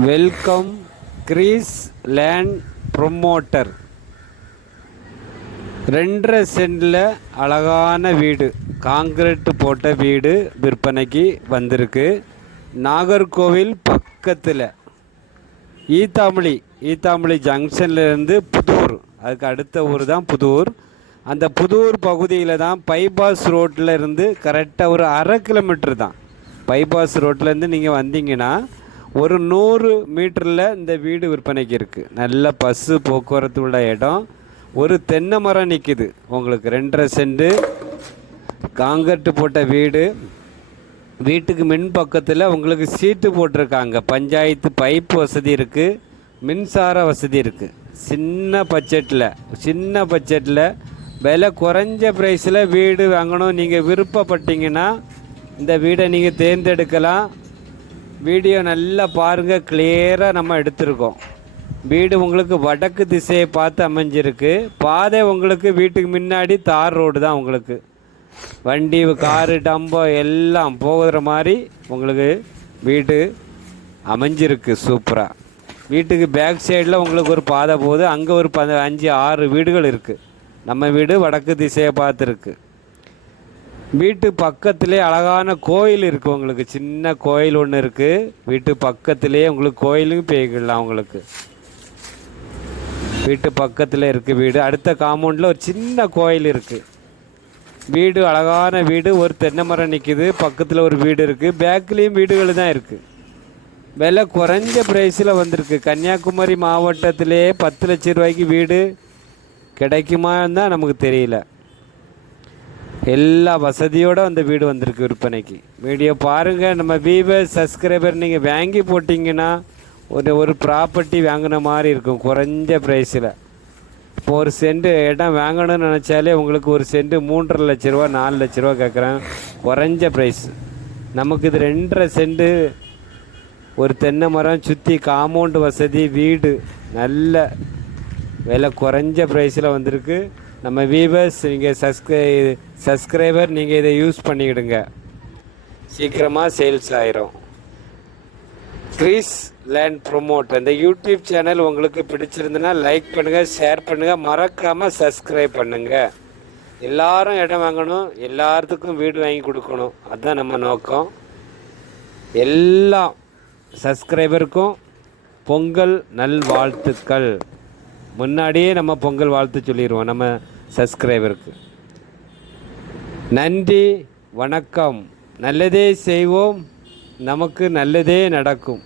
Welcome Greece land promoter. 2.5 சென்டில் அழகான வீடு, காங்கிரீட் போட்ட வீடு விற்பனைக்கு வந்திருக்கு. நாகர்கோவில் பக்கத்தில் ஈத்தாமொழி ஜங்ஷன்லேருந்து புதூர், அதுக்கு அடுத்த ஊர் தான் புதூர். அந்த புதூர் பகுதியில் தான் பைபாஸ் ரோட்டில் இருந்து கரெக்டாக ஒரு 1/2 கிலோமீட்டர் தான். பைபாஸ் ரோட்லேருந்து நீங்கள் வந்தீங்கன்னா ஒரு 100 மீட்டரில் இந்த வீடு விற்பனைக்கு இருக்குது. நல்ல பஸ்ஸு போக்குவரத்து உள்ள இடம். ஒரு தென்னை மரம் நிற்கிது. உங்களுக்கு 2.5 சென்ட் காங்கிரீட் போட்ட வீடு. வீட்டுக்கு மின் பக்கத்தில் உங்களுக்கு சீட்டு போட்டிருக்காங்க. பஞ்சாயத்து பைப்பு வசதி இருக்குது, மின்சார வசதி இருக்குது. சின்ன பட்ஜெட்டில் விலை குறைஞ்ச ப்ரைஸில் வீடு வாங்கணும் நீங்கள் விருப்பப்பட்டீங்கன்னா இந்த வீடை நீங்கள் தேர்ந்தெடுக்கலாம். வீடியோ நல்லா பாருங்கள், கிளியராக நம்ம எடுத்திருக்கோம். வீடு உங்களுக்கு வடக்கு திசையை பார்த்து அமைஞ்சிருக்கு. பாதை உங்களுக்கு வீட்டுக்கு முன்னாடி தார் ரோடு தான். உங்களுக்கு வண்டி, காரு, டம்போ எல்லாம் போகிற மாதிரி உங்களுக்கு வீடு அமைஞ்சிருக்கு சூப்பராக. வீட்டுக்கு பேக் சைடில் உங்களுக்கு ஒரு பாதை போகுது. அங்கே ஒரு 5-6 வீடுகள் இருக்குது. நம்ம வீடு வடக்கு திசையை பார்த்துருக்கு. வீட்டு பக்கத்திலே அழகான கோயில் இருக்குது. உங்களுக்கு சின்ன கோயில் ஒன்று இருக்குது. வீட்டு பக்கத்திலே உங்களுக்கு கோயிலுக்கு போய்க்கலாம். உங்களுக்கு வீட்டு பக்கத்தில் இருக்குது வீடு. அடுத்த காம்பவுண்டில் ஒரு சின்ன கோயில் இருக்குது. வீடு அழகான வீடு. ஒரு தென்னை மரம் நிற்கிது. பக்கத்தில் ஒரு வீடு இருக்குது. பேக்லேயும் வீடுகள் தான் இருக்குது. விலை குறைஞ்ச ப்ரைஸில் வந்திருக்கு. கன்னியாகுமரி மாவட்டத்திலே 10 லட்சம் ரூபாய்க்கு வீடு கிடைக்குமான்னு தான் நமக்கு தெரியல. எல்லா வசதியோடு அந்த வீடு வந்திருக்கு விற்பனைக்கு. வீடியோ பாருங்கள். நம்ம வியூவர்ஸ், சப்ஸ்கிரைபர் நீங்கள் வாங்கி போட்டிங்கன்னா ஒரு ப்ராப்பர்ட்டி வாங்கின மாதிரி இருக்கும் குறைஞ்ச ப்ரைஸில். இப்போ ஒரு சென்ட் இடம் வாங்கணும்னு நினச்சாலே உங்களுக்கு ஒரு சென்ட் 3.5 லட்ச ரூபா 4 லட்ச ரூபா கேட்குறாங்க, குறைஞ்ச ப்ரைஸ். நமக்கு இது 2.5 சென்ட், ஒரு தென்னை மரம், சுற்றி காம்பவுண்டு வசதி, வீடு, நல்ல விலை குறைஞ்ச ப்ரைஸில் வந்திருக்கு. நம்ம வியூவர்ஸ், நீங்கள் சப்ஸ்கிரைபர் நீங்கள் இதை யூஸ் பண்ணிக்கிடுங்க, சீக்கிரமாக சேல்ஸ் ஆயிரும். கிரீஸ் லேண்ட் ப்ரொமோட் இந்த யூடியூப் சேனல் உங்களுக்கு பிடிச்சிருந்துன்னா லைக் பண்ணுங்கள், ஷேர் பண்ணுங்கள், மறக்காமல் சப்ஸ்கிரைப் பண்ணுங்கள். எல்லாரும் இடம் வாங்கணும், எல்லாத்துக்கும் வீடு வாங்கி கொடுக்கணும், அதுதான் நம்ம நோக்கம். எல்லா சப்ஸ்கிரைபருக்கும் பொங்கல் நல்வாழ்த்துக்கள். முன்னாடியே நம்ம பொங்கல் வாழ்த்து சொல்லிடுவோம் நம்ம சப்ஸ்கிரைபருக்கு. நன்றி, வணக்கம். நல்லதே செய்வோம், நமக்கு நல்லதே நடக்கும்.